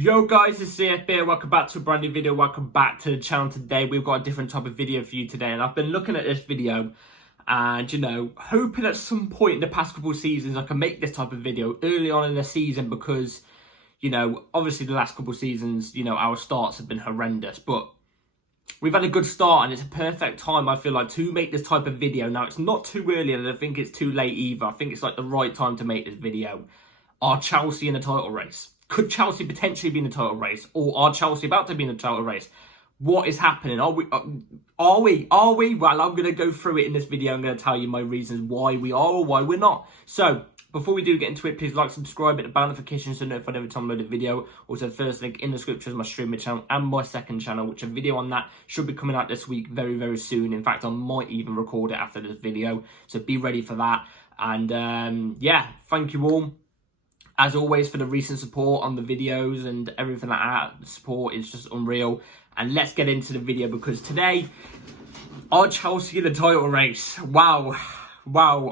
Yo guys, it's CFB. Welcome back to a brand new video. Welcome back to the channel today. We've got a different type of video for you today, and I've been looking at this video and hoping at some point in the past couple of seasons I can make this type of video early on in the season because obviously the last couple of seasons our starts have been horrendous, but we've had a good start and it's a perfect time, I feel like, to make this type of video. Now, it's not too early and I don't think it's too late either. I think it's like the right time to make this video. Are Chelsea in a title race? Could Chelsea potentially be in the title race? Or are Chelsea about to be in the title race? What is happening? Are we? Well, I'm going to go through it in this video. I'm going to tell you my reasons why we are or why we're not. So, before we do get into it, please like, subscribe, hit the bell notification so notified every time I load a video. Also, the first link in the description is my streaming channel and my second channel, which a video on that should be coming out this week very, very soon. In fact, I might even record it after this video. So, be ready for that. And, yeah, thank you all, as always, for the recent support on the videos and everything like that. The support is just unreal. And let's get into the video because today, are Chelsea in the title race? Wow,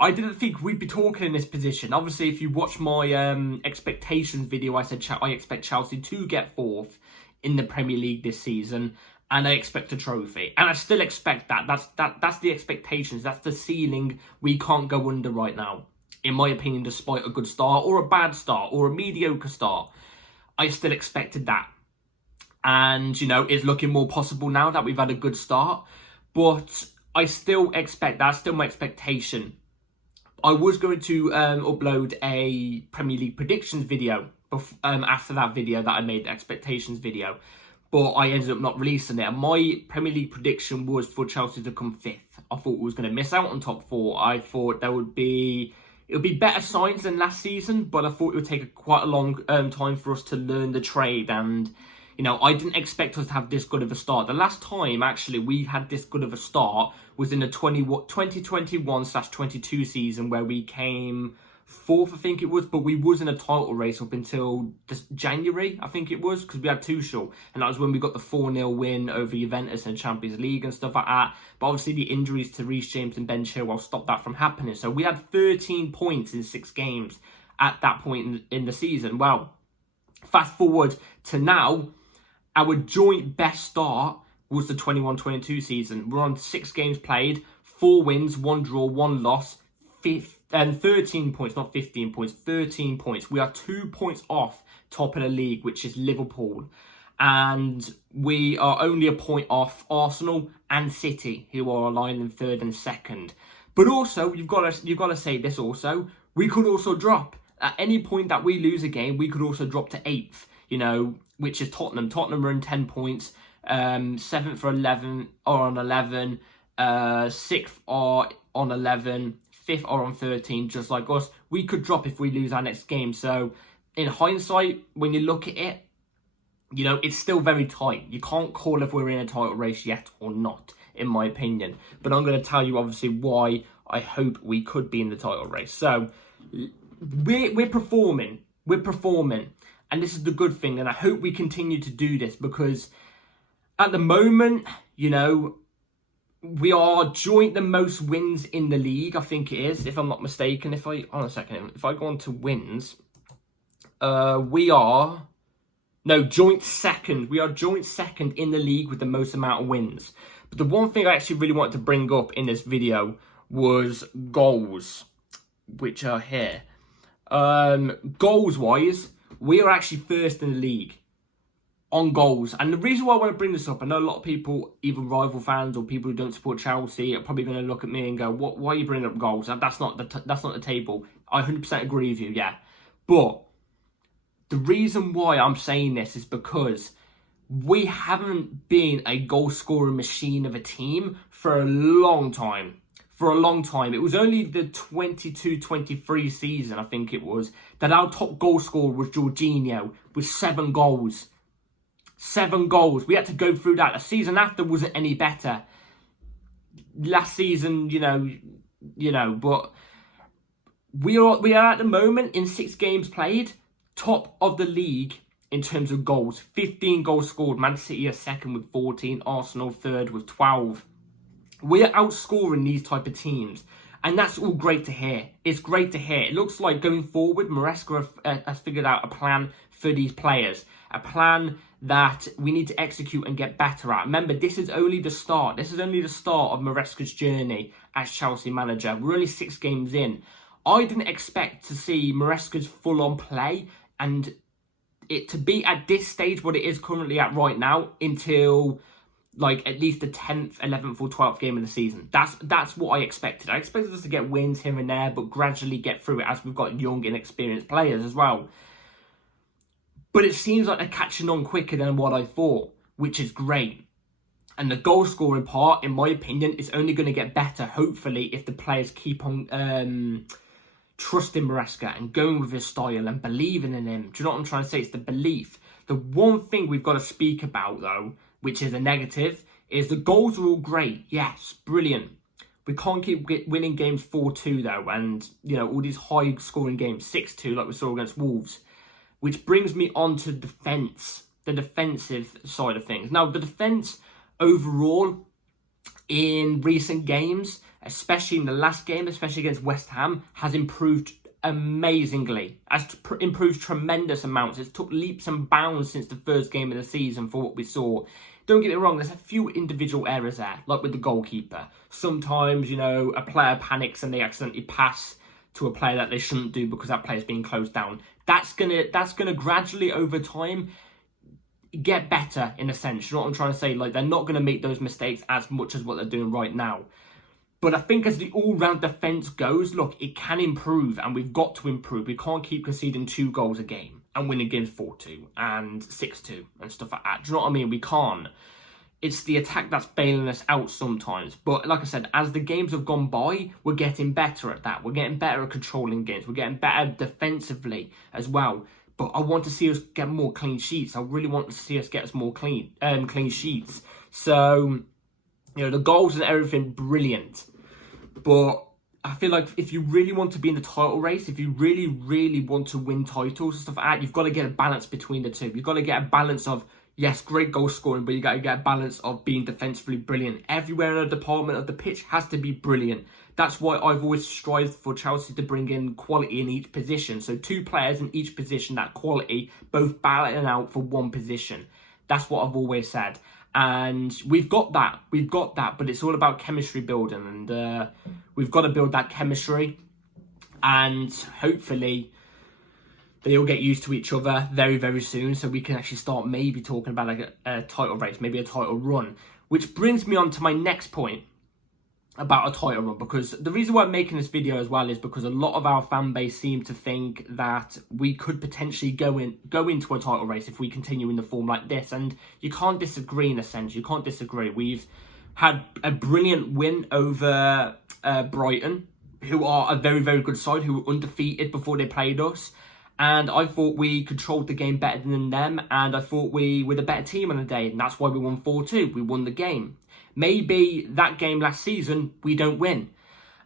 I didn't think we'd be talking in this position. Obviously, if you watch my expectations video, I said I expect Chelsea to get fourth in the Premier League this season. And I expect a trophy. And I still expect that. That's the expectations. That's the ceiling we can't go under right now. In my opinion, despite a good start or a bad start or a mediocre start, I still expected that. And, it's looking more possible now that we've had a good start. But I still expect, that's still my expectation. I was going to upload a Premier League predictions video after that video that I made, the expectations video. But I ended up not releasing it. And my Premier League prediction was for Chelsea to come fifth. I thought we was going to miss out on top four. I thought there would be... It would be better signs than last season, but I thought it would take quite a long time for us to learn the trade. And, I didn't expect us to have this good of a start. The last time, actually, we had this good of a start was in the 2021/22 season where we came fourth, I think it was, but we was in a title race up until January, I think it was, because we had Tuchel, and that was when we got the 4-0 win over Juventus in the Champions League and stuff like that. But obviously the injuries to Reece James and Ben Chilwell stopped that from happening. So we had 13 points in 6 games at that point in the season. Well, fast forward to now, our joint best start was the 21/22 season. We're on 6 games played, 4 wins, 1 draw, 1 loss, 13 points, not 15 points, 13 points. We are 2 points off top of the league, which is Liverpool. And we are only a point off Arsenal and City, who are aligned in 3rd and 2nd. But also, you've got to say this also, we could also drop. At any point that we lose a game, we could also drop to 8th, which is Tottenham. Tottenham are in 10 points, 7th are on 11, 6th are on 11, 5th are on 13, just like us. We could drop if we lose our next game. So, in hindsight, when you look at it, it's still very tight. You can't call if we're in a title race yet or not, in my opinion. But I'm going to tell you, obviously, why I hope we could be in the title race. So, we're performing. We're performing. And this is the good thing. And I hope we continue to do this because at the moment, we are joint the most wins in the league, I think it is, if I'm not mistaken. If I go on to wins, we are joint second. We are joint second in the league with the most amount of wins. But the one thing I actually really wanted to bring up in this video was goals, which are here. Goals wise, we are actually first in the league on goals. And the reason why I want to bring this up, I know a lot of people, even rival fans or people who don't support Chelsea, are probably going to look at me and go, why are you bringing up goals? That's not the table. I 100% agree with you, yeah. But the reason why I'm saying this is because we haven't been a goal-scoring machine of a team for a long time. For a long time. It was only the 22-23 season, I think it was, that our top goal scorer was Jorginho with 7 goals. 7 goals. We had to go through that. The season after wasn't any better. Last season, but we are at the moment in 6 games played, top of the league in terms of goals. 15 goals scored. Man City are second with 14. Arsenal third with 12. We're outscoring these type of teams. And that's all great to hear. It's great to hear. It looks like going forward, Maresca has figured out a plan for these players. A plan that we need to execute and get better at. Remember, this is only the start. This is only the start of Maresca's journey as Chelsea manager. We're only 6 games in. I didn't expect to see Maresca's full-on play and it to be at this stage what it is currently at right now until like at least the 10th, 11th or 12th game of the season. That's what I expected. I expected us to get wins here and there, but gradually get through it as we've got young, inexperienced players as well. But it seems like they're catching on quicker than what I thought, which is great. And the goal scoring part, in my opinion, is only going to get better, hopefully, if the players keep on trusting Maresca and going with his style and believing in him. Do you know what I'm trying to say? It's the belief. The one thing we've got to speak about, though, which is a negative, is the goals are all great. Yes, brilliant. We can't keep winning games 4-2, though, and, you know, all these high-scoring games, 6-2, like we saw against Wolves. Which brings me on to defence, the defensive side of things. Now, the defence overall in recent games, especially in the last game, especially against West Ham, has improved amazingly. Has improved tremendous amounts. It's took leaps and bounds since the first game of the season for what we saw. Don't get me wrong, there's a few individual errors there, like with the goalkeeper. Sometimes, you know, a player panics and they accidentally pass to a player that they shouldn't do because that player's being closed down. That's gonna gradually over time get better in a sense. You know what I'm trying to say? Like, they're not gonna make those mistakes as much as what they're doing right now. But I think as the all-round defence goes, look, it can improve and we've got to improve. We can't keep conceding 2 goals a game and winning games 4-2 and 6-2 and stuff like that. Do you know what I mean? We can't. It's the attack that's bailing us out sometimes. But like I said, as the games have gone by, we're getting better at that. We're getting better at controlling games. We're getting better defensively as well. But I want to see us get more clean sheets. I really want to see us get us more clean sheets. So, you know, the goals and everything, brilliant. But I feel like if you really want to be in the title race, if you really, really want to win titles and stuff like that, you've got to get a balance between the two. You've got to get a balance of, yes, great goal scoring, but you got to get a balance of being defensively brilliant. Everywhere in the department of the pitch has to be brilliant. That's why I've always strived for Chelsea to bring in quality in each position. So 2 players in each position, that quality, both battling out for one position. That's what I've always said. And we've got that. We've got that. But it's all about chemistry building. And we've got to build that chemistry. And hopefully they all get used to each other very, very soon. So we can actually start maybe talking about like a title race, maybe a title run. Which brings me on to my next point about a title run, because the reason why I'm making this video as well is because a lot of our fan base seem to think that we could potentially go into a title race if we continue in the form like this, and you can't disagree in a sense. You can't disagree. We've had a brilliant win over Brighton, who are a very, very good side, who were undefeated before they played us. And I thought we controlled the game better than them, and I thought we were the better team on the day, and that's why we won 4-2. We won the game. Maybe that game last season, we don't win.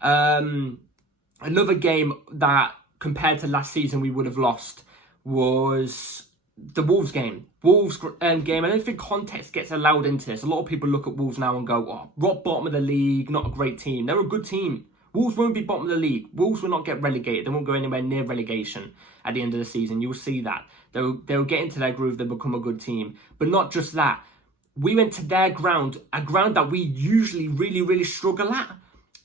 Another game that, compared to last season, we would have lost was the Wolves game. Wolves game, I don't think context gets allowed into this. A lot of people look at Wolves now and go, oh, rock bottom of the league, not a great team. They're a good team. Wolves won't be bottom of the league. Wolves will not get relegated. They won't go anywhere near relegation at the end of the season. You'll see that. They'll get into their groove. They'll become a good team. But not just that. We went to their ground, a ground that we usually really, really struggle at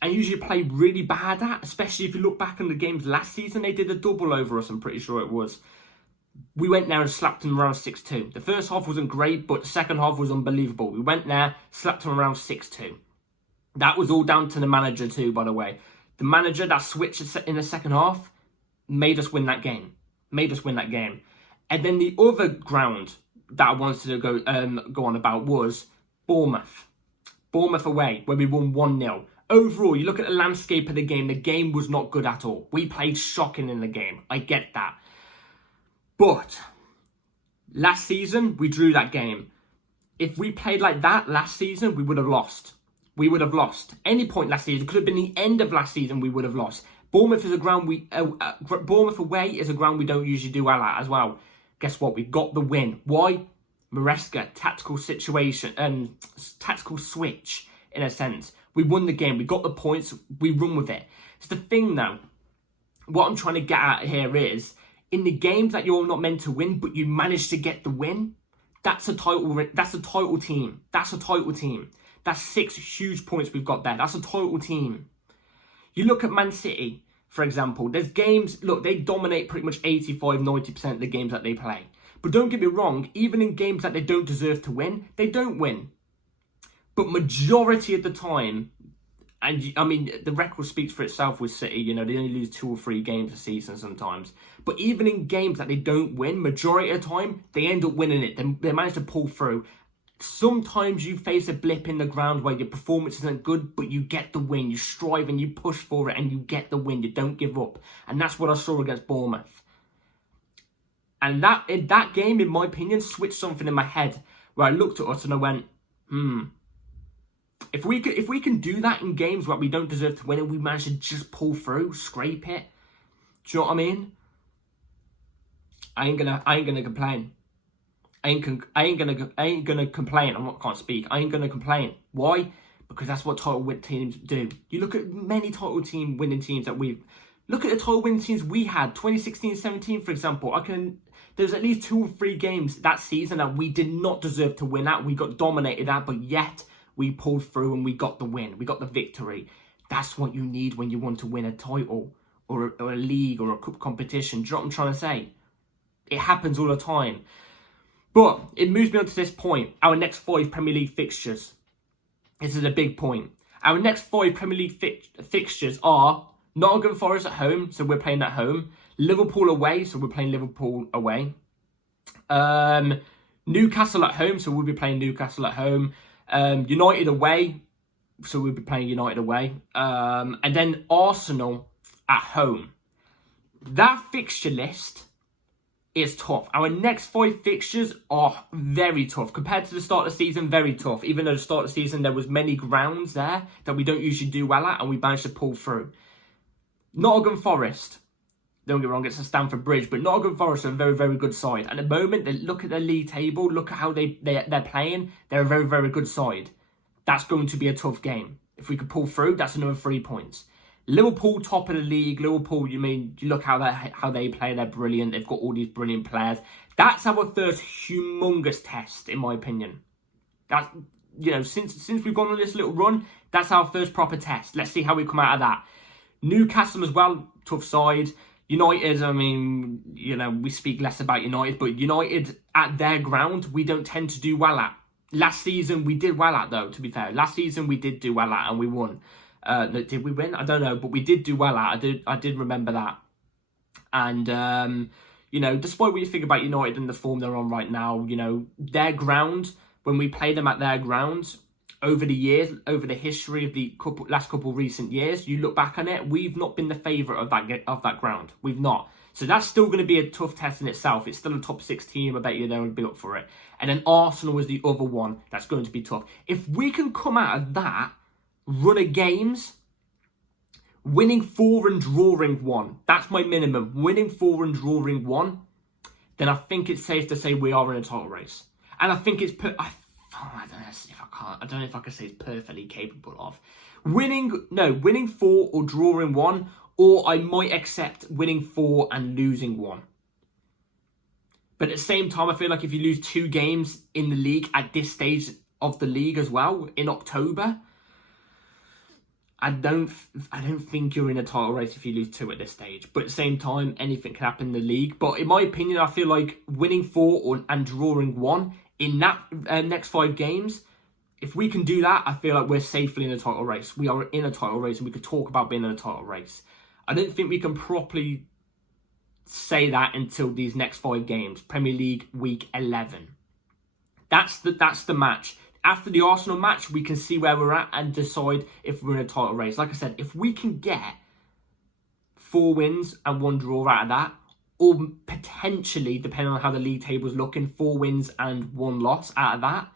and usually play really bad at, especially if you look back on the games last season. They did a double over us, I'm pretty sure it was. We went there and slapped them around 6-2. The first half wasn't great, but the second half was unbelievable. We went there, slapped them around 6-2. That was all down to the manager too, by the way. The manager that switched in the second half made us win that game. And then the other ground that I wanted to go on about was Bournemouth. Bournemouth away, where we won 1-0. Overall, you look at the landscape of the game was not good at all. We played shocking in the game. I get that. But last season, we drew that game. If we played like that last season, we would have lost. We would have lost. Any point last season, it could have been the end of last season, we would have lost. Bournemouth is a ground Bournemouth away is a ground we don't usually do well at as well. Guess what? We got the win. Why? Maresca, tactical switch, in a sense. We won the game. We got the points. We run with it. It's the thing, though. What I'm trying to get at here is, in the games that you're not meant to win, but you manage to get the win, that's a title. That's a title team. That's a title team. That's 6 huge points we've got there. That's a title team. You look at Man City, for example. There's games, look, they dominate pretty much 85-90% of the games that they play. But don't get me wrong, even in games that they don't deserve to win, they don't win. But majority of the time, and I mean, the record speaks for itself with City, you know, they only lose 2 or 3 games a season sometimes. But even in games that they don't win, majority of the time, they end up winning it. They manage to pull through. Sometimes you face a blip in the ground where your performance isn't good, but you get the win. You strive and you push for it and you get the win. You don't give up. And that's what I saw against Bournemouth. And that game, in my opinion, switched something in my head where I looked at us and I went, If we can do that in games where we don't deserve to win and we manage to just pull through, scrape it, do you know what I mean? I ain't gonna complain. I ain't gonna complain. Can't speak. I ain't gonna complain. Why? Because that's what title win teams do. You look at many title team winning teams that we've. Look at the title winning teams we had. 2016-17, for example. There's at least 2 or 3 games that season that we did not deserve to win at. We got dominated at, but yet we pulled through and we got the win. We got the victory. That's what you need when you want to win a title or a league or a cup competition. Do you know what I'm trying to say? It happens all the time. But it moves me on to this point. Our next 5 Premier League fixtures. This is a big point. Our next 5 Premier League fixtures are Nottingham Forest at home, so we're playing at home. Liverpool away, so we're playing Liverpool away. Newcastle at home, so we'll be playing Newcastle at home. United away, so we'll be playing United away. And then Arsenal at home. That fixture list is tough. Our next 5 fixtures are very tough. Compared to the start of the season, very tough. Even though the start of the season, there was many grounds there that we don't usually do well at, and we managed to pull through. Nottingham Forest. Don't get me wrong, it's a Stamford Bridge, but Nottingham Forest are a very, very good side. At the moment, they look at their league table, look at how they're playing. They're a very, very good side. That's going to be a tough game. If we could pull through, that's another 3 points. Liverpool, top of the league. Liverpool, you look how they play. They're brilliant. They've got all these brilliant players. That's our first humongous test, in my opinion. That's, you know, since we've gone on this little run, that's our first proper test. Let's see how we come out of that. Newcastle as well, tough side. United, I mean, you know, we speak less about United, but United at their ground, we don't tend to do well at. Last season, we did well at, though, to be fair. Last season, we did do well at, and we won. Did we win? I don't know, but we did do well at. I did remember that. And, you know, despite what you think about United and the form they're on right now, you know, their ground, when we play them at their ground, over the years, over the history of the last couple recent years, you look back on it, we've not been the favourite of that ground. We've not. So that's still going to be a tough test in itself. It's still a top 6 team. I bet you they would be up for it. And then Arsenal is the other one that's going to be tough. If we can come out of that run of games, winning 4 and drawing 1, that's my minimum. Winning 4 and drawing 1, then I think it's safe to say we are in a title race. And I think it's I don't know if I can say it's perfectly capable of winning 4 or drawing 1, or I might accept winning 4 and losing 1. But at the same time, I feel like if you lose 2 games in the league at this stage of the league as well in October, I don't think you're in a title race if you lose 2 at this stage. But at the same time, anything can happen in the league. But in my opinion, I feel like winning 4 and drawing 1 in that next 5 games, if we can do that, I feel like we're safely in a title race. We are in a title race and we could talk about being in a title race. I don't think we can properly say that until these next 5 games. Premier League Week 11. That's the match. After the Arsenal match, we can see where we're at and decide if we're in a title race. Like I said, if we can get 4 wins and 1 draw out of that, or potentially, depending on how the league table's looking, 4 wins and 1 loss out of that,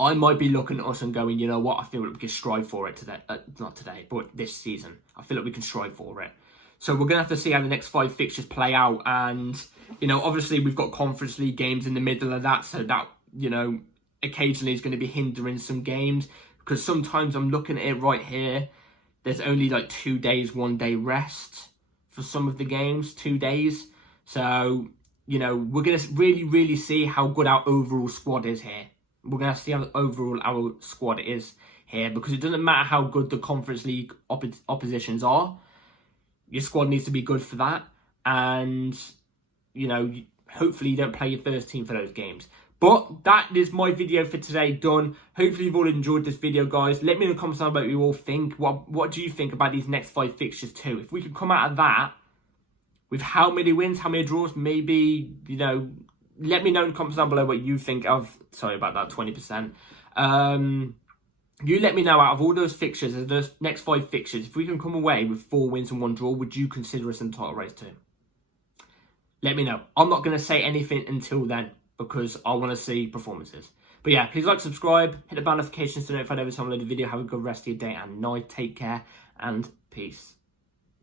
I might be looking at us and going, you know what, I feel like we can strive for it today. Not today, but this season. I feel like we can strive for it. So we're going to have to see how the next 5 fixtures play out. And, you know, obviously we've got Conference League games in the middle of that. So that, you know, occasionally is going to be hindering some games. Because sometimes I'm looking at it right here. There's only like 2 days, 1 day rest for some of the games, 2 days. So, you know, we're going to really see how good our overall squad is here. We're going to see how overall our squad is here, because it doesn't matter how good the Conference League oppositions are. Your squad needs to be good for that. And, you know, hopefully you don't play your first team for those games. But that is my video for today done. Hopefully you've all enjoyed this video, guys. Let me know in the comments down below what you all think. What do you think about these next 5 fixtures too? If we could come out of that with how many wins, how many draws, maybe, you know, let me know in the comments down below what you think of. Sorry about that, 20%. You let me know, out of all those fixtures, those next 5 fixtures, if we can come away with 4 wins and 1 draw, would you consider us in the title race too? Let me know. I'm not going to say anything until then, because I want to see performances. But yeah, please like, subscribe, hit the bell notifications to notify every time I load a video. Have a good rest of your day and night. Take care and peace.